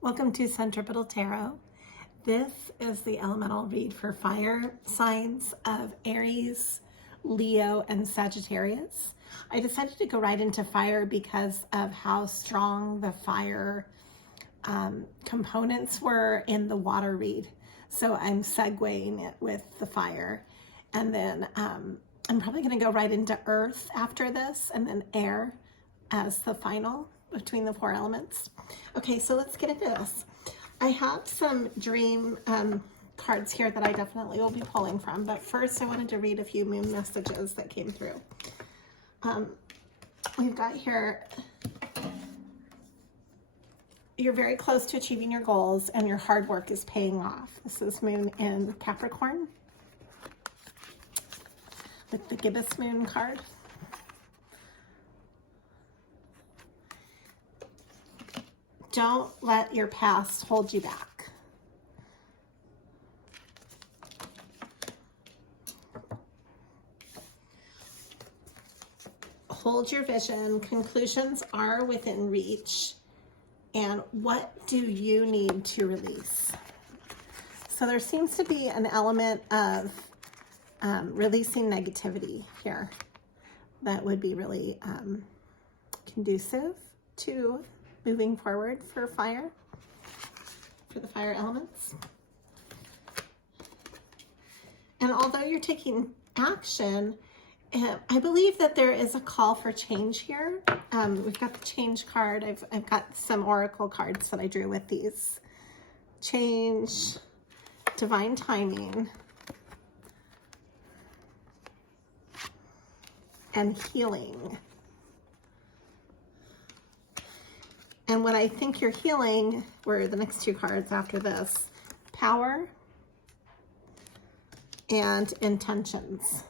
Welcome to Centripetal Tarot. This is the elemental read for fire signs of Aries, Leo, and Sagittarius. I decided to go right into fire because of how strong the fire components were in the water read. So I'm segueing it with the fire. And then I'm probably going to go right into earth after this, and then air as the final between the four elements. Okay, so let's get into this. I have some dream cards here that I definitely will be pulling from, but first I wanted to read a few moon messages that came through. We've got here, you're very close to achieving your goals and your hard work is paying off. This is moon in Capricorn with the gibbous moon card. Don't let your past hold you back. Hold your vision. Conclusions are within reach. And what do you need to release? So there seems to be an element of releasing negativity here that would be really conducive to moving forward for fire, for the fire elements. And although you're taking action, I believe that there is a call for change here. We've got the change card. I've got some oracle cards that I drew with these. Change, divine timing, and healing. And what I think you're healing were the next two cards after this: power and intentions.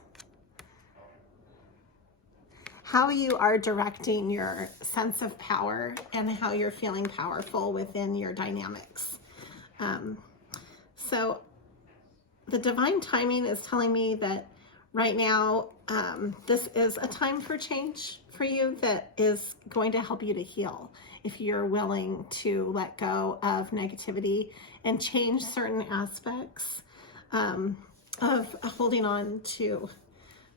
How you are directing your sense of power and how you're feeling powerful within your dynamics. So the divine timing is telling me that right now, this is a time for change for you that is going to help you to heal if you're willing to let go of negativity and change certain aspects of holding on to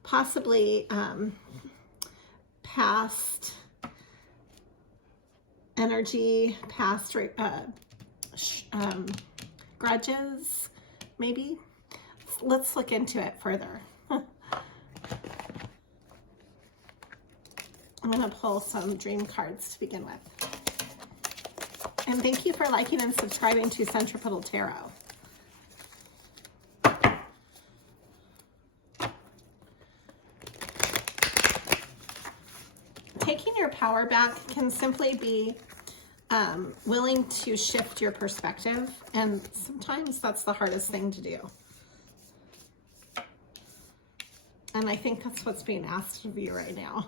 possibly past energy, past grudges, maybe. Let's look into it further. I'm going to pull some dream cards to begin with. And thank you for liking and subscribing to Centripetal Tarot. Taking your power back can simply be willing to shift your perspective, and sometimes that's the hardest thing to do. And I think that's what's being asked of you right now.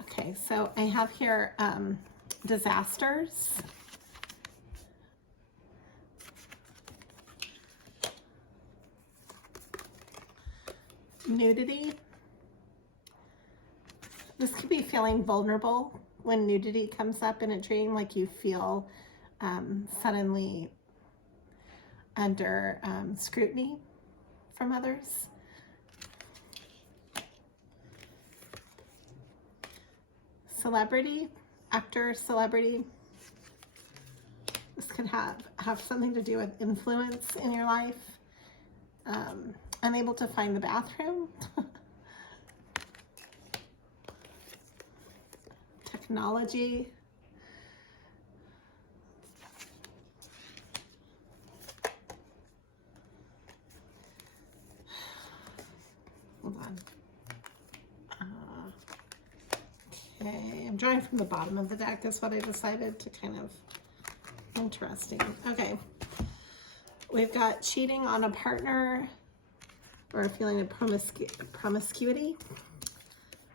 Okay, so I have here disasters, nudity. This could be feeling vulnerable when nudity comes up in a dream, like you feel suddenly under scrutiny from others. Celebrity, actor, celebrity. This could have something to do with influence in your life. Unable to find the bathroom. Technology. Hold on. Okay, I'm drawing from the bottom of the deck is what I decided to kind of, interesting. Okay, we've got cheating on a partner or a feeling of promiscuity,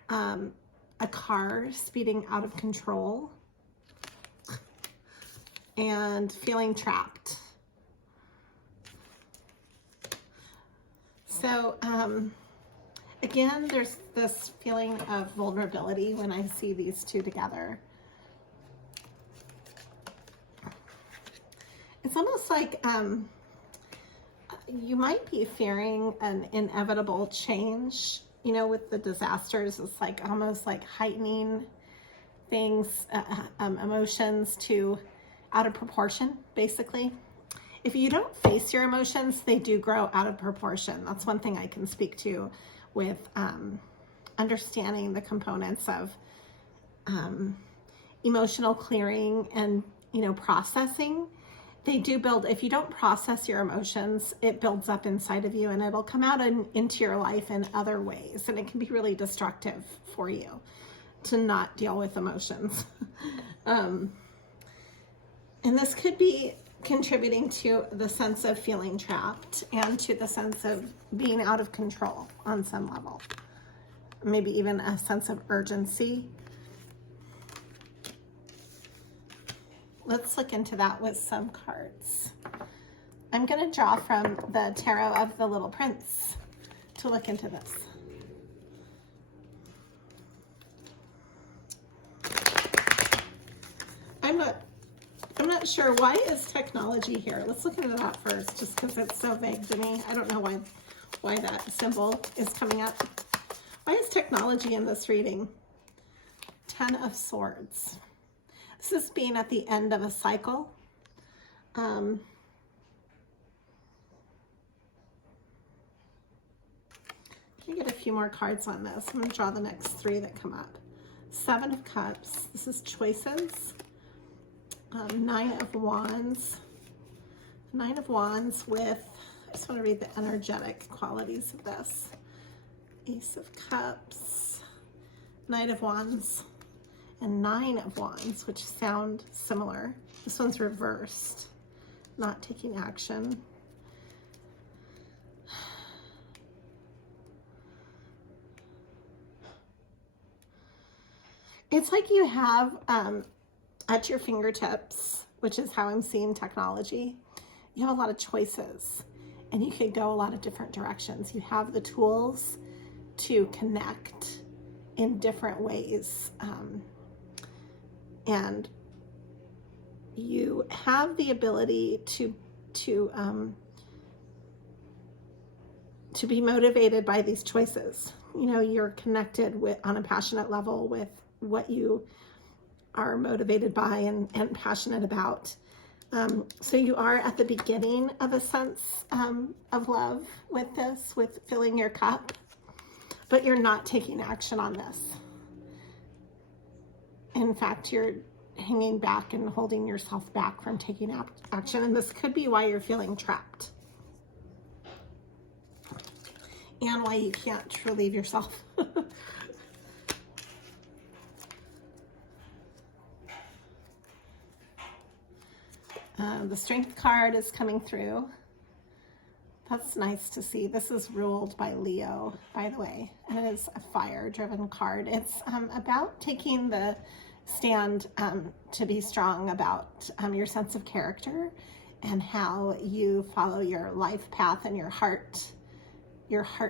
a car speeding out of control, and feeling trapped. So Again, there's this feeling of vulnerability when I see these two together. It's almost like you might be fearing an inevitable change. You know, with the disasters, it's like almost like heightening things, emotions to out of proportion, basically. If you don't face your emotions, they do grow out of proportion. That's one thing I can speak to with understanding the components of emotional clearing and, you know, processing. They do build, if you don't process your emotions, it builds up inside of you and it'll come out into your life in other ways. And it can be really destructive for you to not deal with emotions. And this could be contributing to the sense of feeling trapped and to the sense of being out of control on some level. Maybe even a sense of urgency. Let's look into that with some cards. I'm going to draw from the Tarot of the Little Prince to look into this. I'm not sure, why is technology here? Let's look into that first, just because it's so vague to me. I don't know why that symbol is coming up. Why is technology in this reading? 10 of Swords. This is being at the end of a cycle. Can I get a few more cards on this? I'm going to draw the next 3 that come up. 7 of Cups. This is choices. 9 of Wands. 9 of Wands with, I just want to read the energetic qualities of this. Ace of Cups, Knight of Wands, and 9 of Wands, which sound similar. This one's reversed, not taking action. It's like you have at your fingertips, which is how I'm seeing technology, you have a lot of choices and you can go a lot of different directions. You have the tools to connect in different ways. And you have the ability to be motivated by these choices. You know, you're connected with, on a passionate level, with what you are motivated by and passionate about. So you are at the beginning of a sense of love with this, with filling your cup, but you're not taking action on this. In fact, you're hanging back and holding yourself back from taking action, and this could be why you're feeling trapped and why you can't relieve yourself. The Strength card is coming through. That's nice to see. This is ruled by Leo, by the way, and it is a fire-driven card. It's about taking the stand to be strong about your sense of character and how you follow your life path and your heart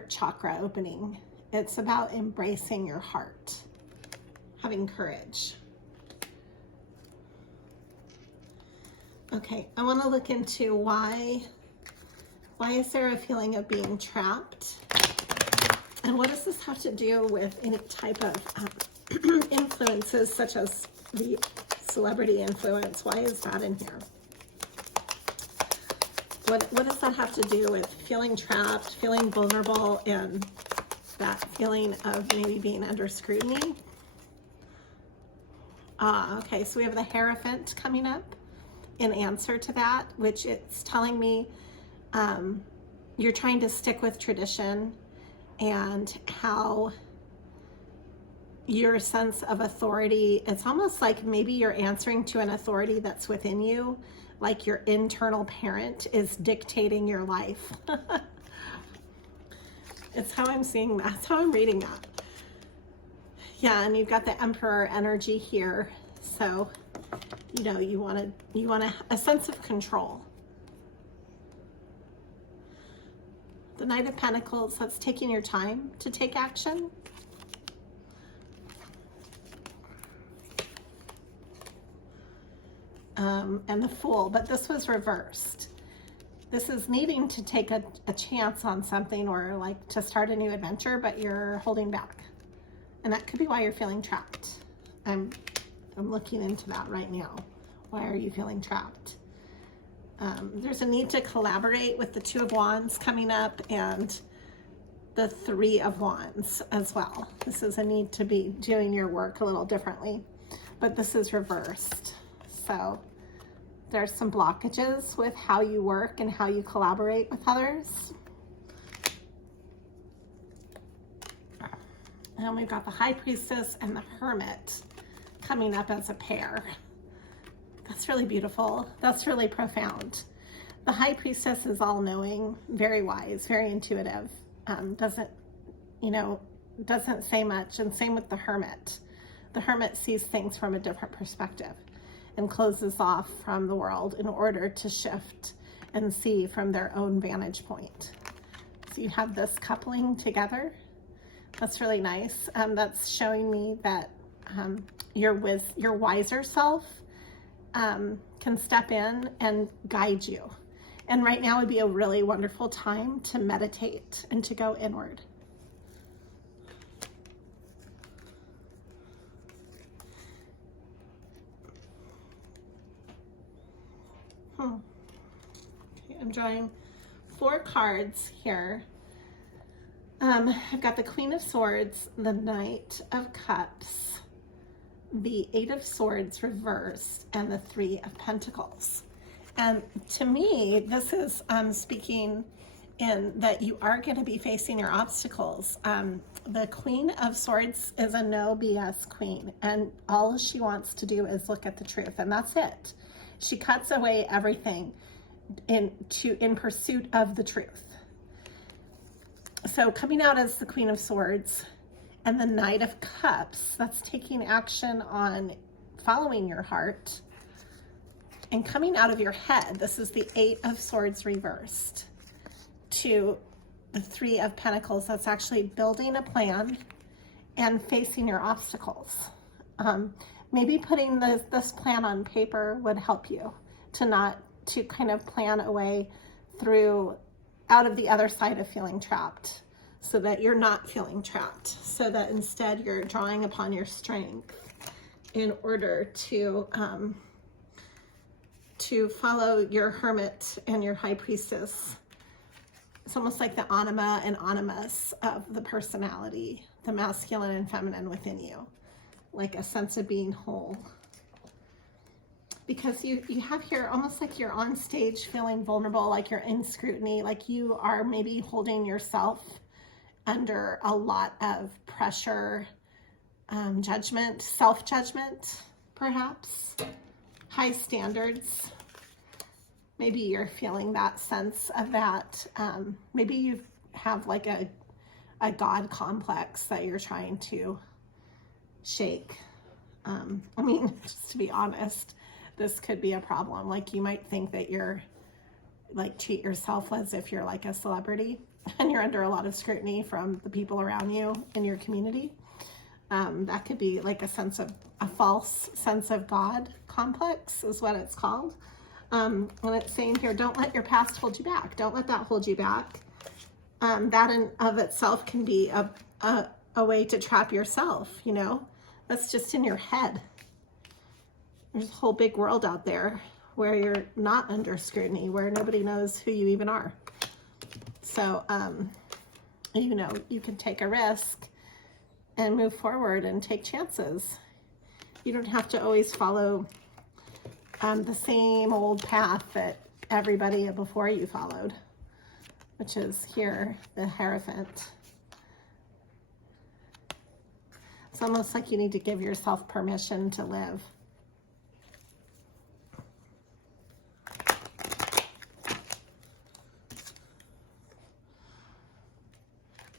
chakra opening. It's about embracing your heart, having courage. Okay, I want to look into why is there a feeling of being trapped? And what does this have to do with any type of influences, such as the celebrity influence? Why is that in here? What does that have to do with feeling trapped, feeling vulnerable, and that feeling of maybe being under scrutiny? Okay, so we have the Hierophant coming up in answer to that, which it's telling me you're trying to stick with tradition and how your sense of authority, it's almost like maybe you're answering to an authority that's within you, like your internal parent is dictating your life. It's how I'm seeing that. That's how I'm reading that. Yeah, and you've got the Emperor energy here. So, you know, you want a sense of control. The Knight of Pentacles, that's taking your time to take action. And the Fool, but this was reversed. This is needing to take a chance on something, or like to start a new adventure, but you're holding back. And that could be why you're feeling trapped. I'm looking into that right now. Why are you feeling trapped? There's a need to collaborate with the Two of Wands coming up, and the Three of Wands as well. This is a need to be doing your work a little differently, but this is reversed. So there's some blockages with how you work and how you collaborate with others. And we've got the High Priestess and the Hermit coming up as a pair. That's really beautiful. That's really profound. The High Priestess is all-knowing, very wise, very intuitive. Doesn't say much, and same with the Hermit. The Hermit sees things from a different perspective and closes off from the world in order to shift and see from their own vantage point. So you have this coupling together. That's really nice. That's showing me that your wiser self can step in and guide you. And right now would be a really wonderful time to meditate and to go inward. Okay, I'm drawing 4 cards here. I've got the Queen of Swords, the Knight of Cups, the Eight of Swords reversed, and the Three of Pentacles. And to me, this is speaking in that you are going to be facing your obstacles. The Queen of Swords is a no BS queen, and all she wants to do is look at the truth, and that's it. She cuts away everything in pursuit of the truth. So coming out as the Queen of Swords and the Knight of Cups, that's taking action on following your heart. And coming out of your head, this is the Eight of Swords reversed, to the Three of Pentacles. That's actually building a plan and facing your obstacles. Maybe putting this plan on paper would help you to kind of plan a way through out of the other side of feeling trapped, so that you're not feeling trapped, so that instead you're drawing upon your strength in order to follow your Hermit and your High Priestess. It's almost like the anima and animus of the personality, the masculine and feminine within you, like a sense of being whole. Because you have here almost like you're on stage feeling vulnerable, like you're in scrutiny, like you are maybe holding yourself under a lot of pressure, judgment, self-judgment, perhaps, high standards. Maybe you're feeling that sense of that. Maybe you have like a God complex that you're trying to shake. I mean, just to be honest, this could be a problem. Like you might think that you're like treat yourself as if you're like a celebrity and you're under a lot of scrutiny from the people around you in your community. That could be like a false sense of God complex is what it's called. And it's saying here, don't let your past hold you back. Don't let that hold you back. That in of itself can be a way to trap yourself, you know? That's just in your head. There's a whole big world out there where you're not under scrutiny, where nobody knows who you even are. So, you know, you can take a risk and move forward and take chances. You don't have to always follow the same old path that everybody before you followed, which is here, the Hierophant. It's almost like you need to give yourself permission to live.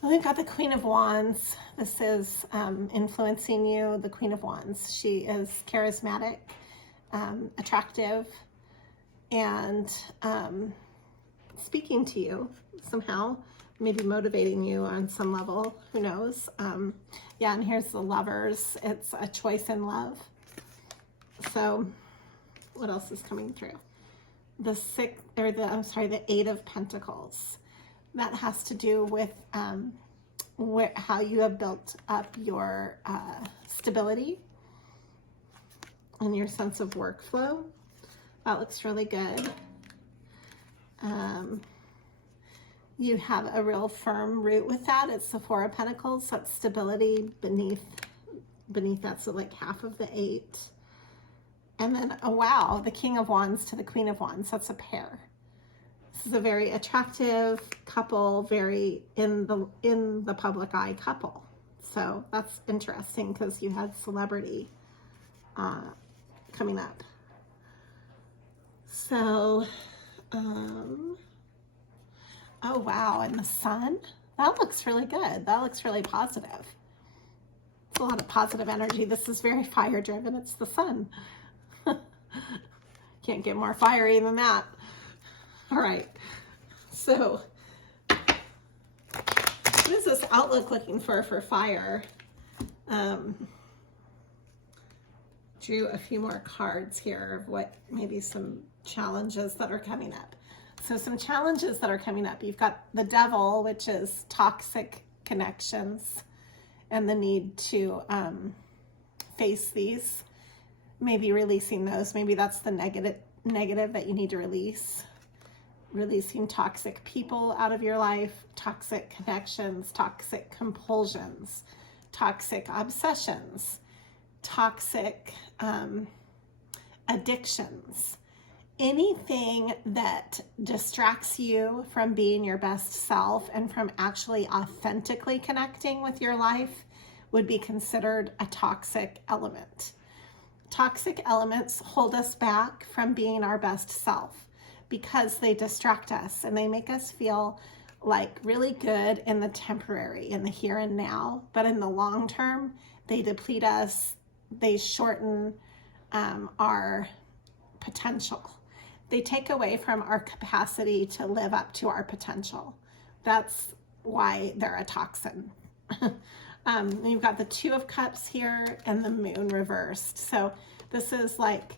We've got the Queen of Wands. This is influencing you, the Queen of Wands. She is charismatic, attractive, and speaking to you somehow. maybe motivating you on some level, who knows. Yeah, and here's the Lovers. It's a choice in love. So what else is coming through? The Eight of Pentacles. That has to do with how you have built up your stability and your sense of workflow. That looks really good. You have a real firm root with that. It's the Four of Pentacles. That's stability beneath that's like half of the Eight. And then, oh wow, the King of Wands to the Queen of Wands. That's a pair. This is a very attractive couple, very in the public eye couple. So that's interesting because you had celebrity coming up. So, oh wow, and the Sun. That looks really good. That looks really positive. It's a lot of positive energy. This is very fire driven. It's the Sun. Can't get more fiery than that. All right, so what is this outlook looking for fire? Drew a few more cards here of what maybe some challenges that are coming up. So some challenges that are coming up. You've got the Devil, which is toxic connections and the need to face these. Maybe releasing those. Maybe that's the negative that you need to release. Releasing toxic people out of your life, toxic connections, toxic compulsions, toxic obsessions, toxic addictions. Anything that distracts you from being your best self and from actually authentically connecting with your life would be considered a toxic element. Toxic elements hold us back from being our best self because they distract us and they make us feel like really good in the temporary, in the here and now, but in the long term, they deplete us, they shorten our potential. They take away from our capacity to live up to our potential. That's why they're a toxin. You've got the Two of Cups here and the Moon reversed. So this is like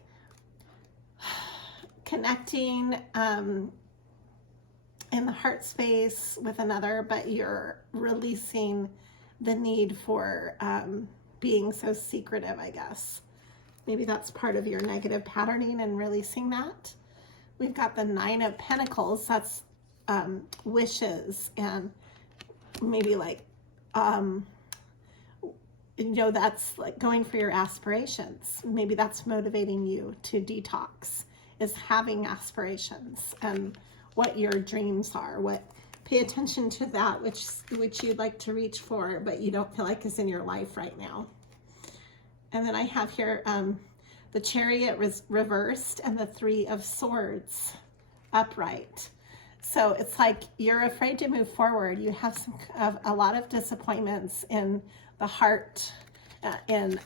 connecting in the heart space with another, but you're releasing the need for being so secretive, I guess. Maybe that's part of your negative patterning and releasing that. We've got the Nine of Pentacles. That's wishes and maybe like, that's like going for your aspirations. Maybe that's motivating you to detox, is having aspirations and what your dreams are. Pay attention to that, which you'd like to reach for, but you don't feel like is in your life right now. And then I have here the Chariot reversed and the Three of Swords upright. So it's like you're afraid to move forward. You have a lot of disappointments in the heart, in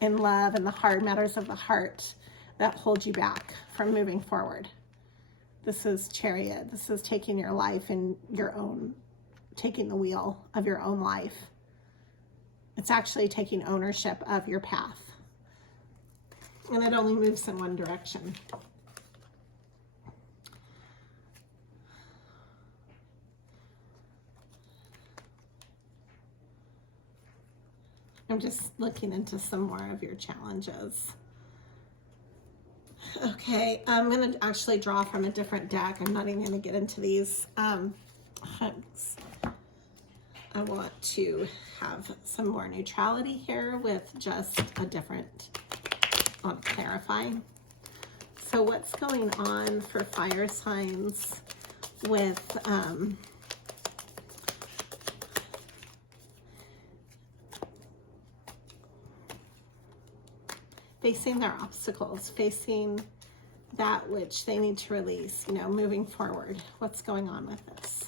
love and the hard matters of the heart that hold you back from moving forward. This is Chariot. This is taking your life in your own, taking the wheel of your own life. It's actually taking ownership of your path. And it only moves in one direction. I'm just looking into some more of your challenges. Okay, I'm going to actually draw from a different deck. I'm not even going to get into these. I want to have some more neutrality here with just a different, clarifying. So what's going on for fire signs with facing their obstacles, facing that which they need to release, moving forward? What's going on with this?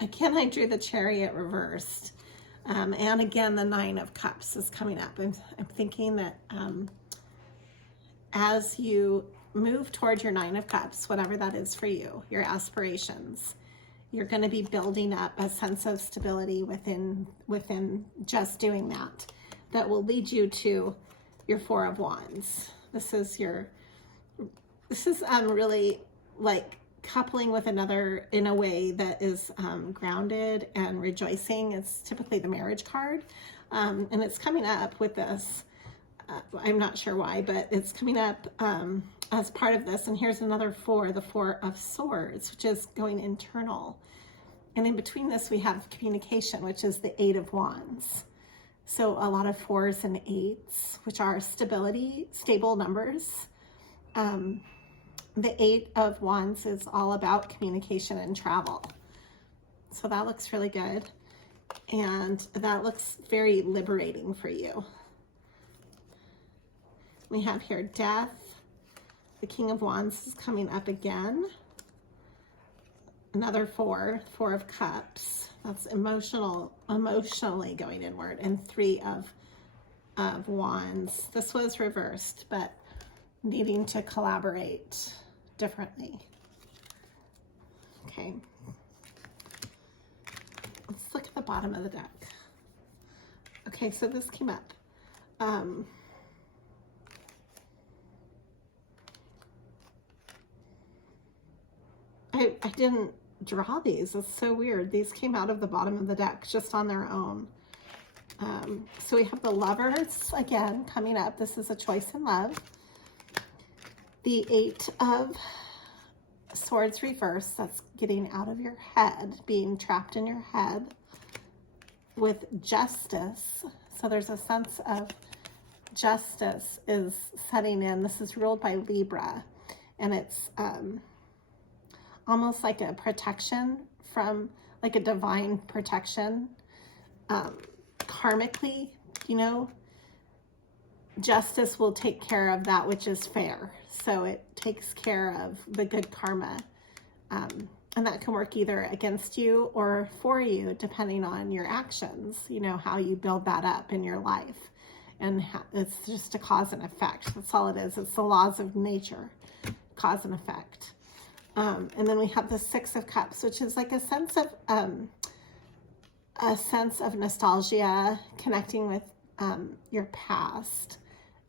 Again, I drew the Chariot reversed. And again, the Nine of Cups is coming up. I'm thinking that as you move toward your Nine of Cups, whatever that is for you, your aspirations, you're going to be building up a sense of stability within just doing that will lead you to your Four of Wands. This is really like coupling with another in a way that is grounded and rejoicing. It's typically the marriage card, and it's coming up with this. I'm not sure why, but it's coming up as part of this. And here's another four, the Four of Swords, which is going internal. And in between this, we have communication, which is the Eight of Wands. So a lot of fours and eights, which are stable numbers. The Eight of Wands is all about communication and travel. So that looks really good. And that looks very liberating for you. We have here Death. The King of Wands is coming up again. Another Four of Cups. That's emotionally going inward. And Three of Wands. This was reversed, but needing to collaborate differently. Okay. Let's look at the bottom of the deck. Okay, so this came up. I didn't draw these. It's so weird. These came out of the bottom of the deck just on their own. So we have the Lovers again coming up. This is a choice in love. The Eight of Swords reversed. That's getting out of your head, being trapped in your head. With Justice. So there's a sense of justice is setting in. This is ruled by Libra. And it's almost like a protection from, like a divine protection. Karmically, you know, justice will take care of that which is fair. So it takes care of the good karma. And that can work either against you or for you, depending on your actions, you know, how you build that up in your life. And it's just a cause and effect. That's all it is. It's the laws of nature, cause and effect. And then we have the Six of Cups, which is like a sense of nostalgia, connecting with your past,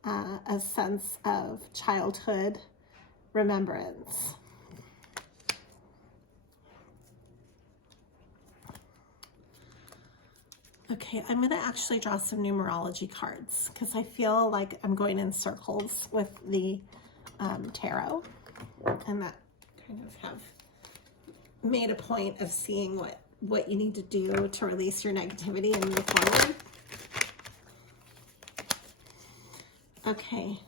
a sense of childhood remembrance. Okay, I'm going to actually draw some numerology cards because I feel like I'm going in circles with the tarot, and that kind of have made a point of seeing what you need to do to release your negativity and move forward. Okay.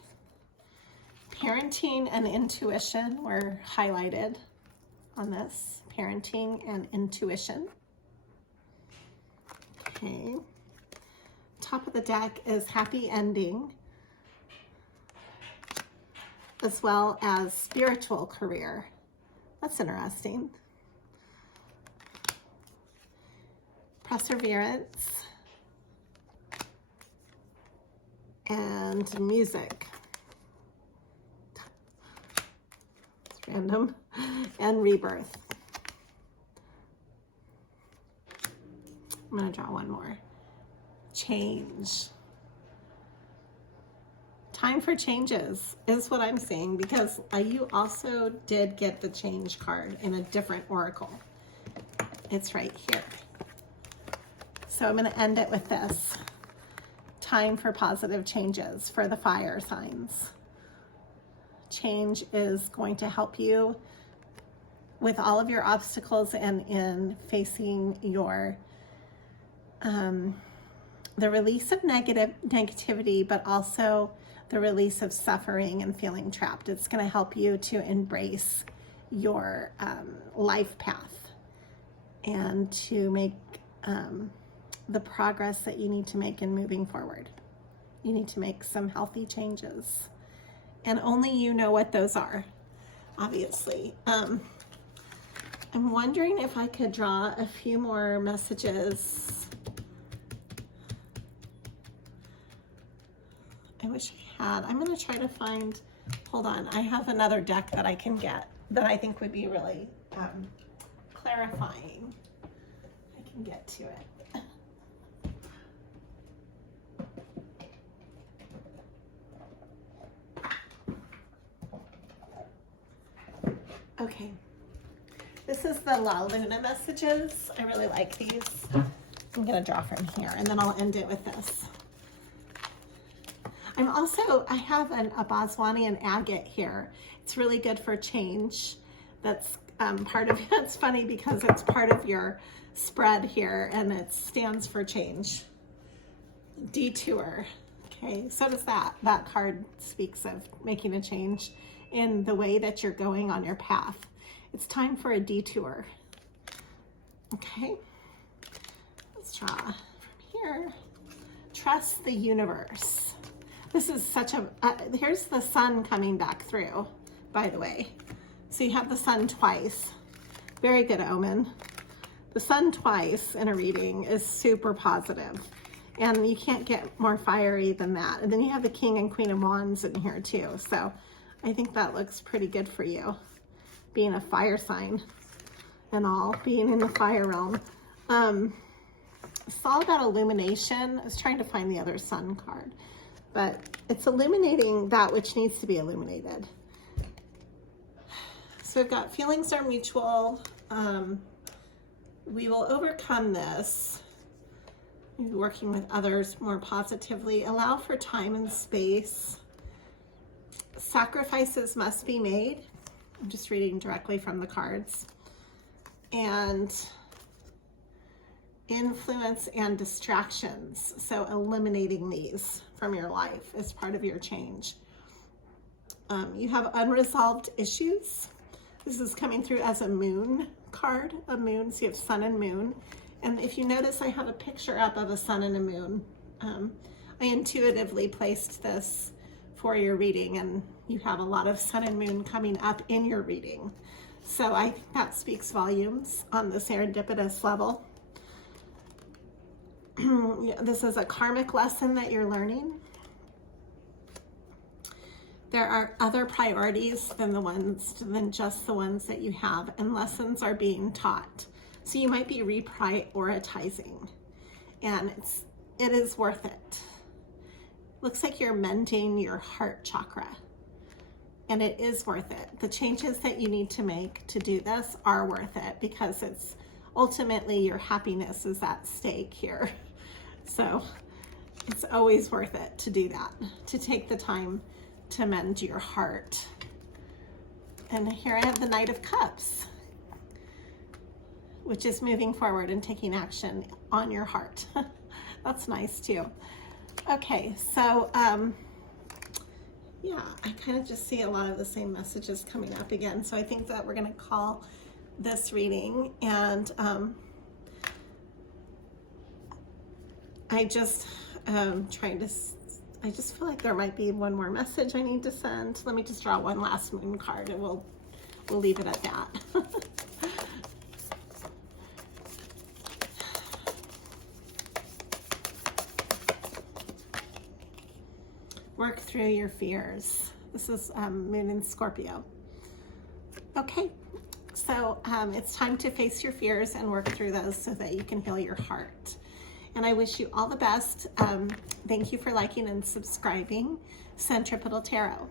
Parenting and intuition were highlighted on this. Parenting and intuition. Okay. Top of the deck is happy ending, as well as spiritual career. That's interesting. Perseverance and music. It's random. And rebirth. I'm going to draw one more. Change. Time for changes is what I'm saying, because you also did get the change card in a different oracle. It's right here. So I'm going to end it with this. Time for positive changes for the fire signs. Change is going to help you with all of your obstacles and in facing your the release of negativity, but also the release of suffering and feeling trapped. It's going to help you to embrace your life path and to make the progress that you need to make in moving forward. You need to make some healthy changes, and only you know what those are, obviously. I'm wondering if I could draw a few more messages. I wish I had. I'm going to try to find, hold on, I have another deck that I can get that I think would be really clarifying. I can get to it. Okay, this is the La Luna messages. I really like these. I'm gonna draw from here and then I'll end it with this. I have a Boswanian agate here. It's really good for change. That's part of it. It's funny because it's part of your spread here and it stands for change. Detour. Okay, so does that. That card speaks of making a change in the way that you're going on your path. It's time for a detour. Okay, let's draw from here. Trust the universe. This is such a, here's the sun coming back through, by the way. So you have the sun twice. Very good omen. The sun twice in a reading is super positive. And you can't get more fiery than that. And then you have the King and Queen of Wands in here too. So I think that looks pretty good for you, being a fire sign and all, being in the fire realm. It's all about illumination. I was trying to find the other sun card, but it's illuminating that which needs to be illuminated. So we've got feelings are mutual. We will overcome this. Maybe working with others more positively. Allow for time and space. Sacrifices must be made. I'm just reading directly from the cards. And influence and distractions. So eliminating these from your life as part of your change. You have unresolved issues. This is coming through as a moon card, a moon. So you have sun and moon. And if you notice, I have a picture up of a sun and a moon. I intuitively placed this for your reading, and you have a lot of sun and moon coming up in your reading. So I think that speaks volumes on the serendipitous level. This is a karmic lesson that you're learning. There are other priorities than just the ones that you have, and lessons are being taught. So you might be reprioritizing, and it is worth it. Looks like you're mending your heart chakra, and it is worth it. The changes that you need to make to do this are worth it, because it's ultimately your happiness is at stake here. So it's always worth it to do that, to take the time to mend your heart. And here I have the Knight of Cups, which is moving forward and taking action on your heart. That's nice too. Okay, so yeah, I kind of just see a lot of the same messages coming up again. So I think that we're gonna call this reading, and I just I just feel like there might be one more message I need to send. Let me just draw one last moon card and we'll leave it at that. Work through your fears. This is Moon in Scorpio. Okay, so it's time to face your fears and work through those so that you can heal your heart. And I wish you all the best. Thank you for liking and subscribing Centripetal Tarot.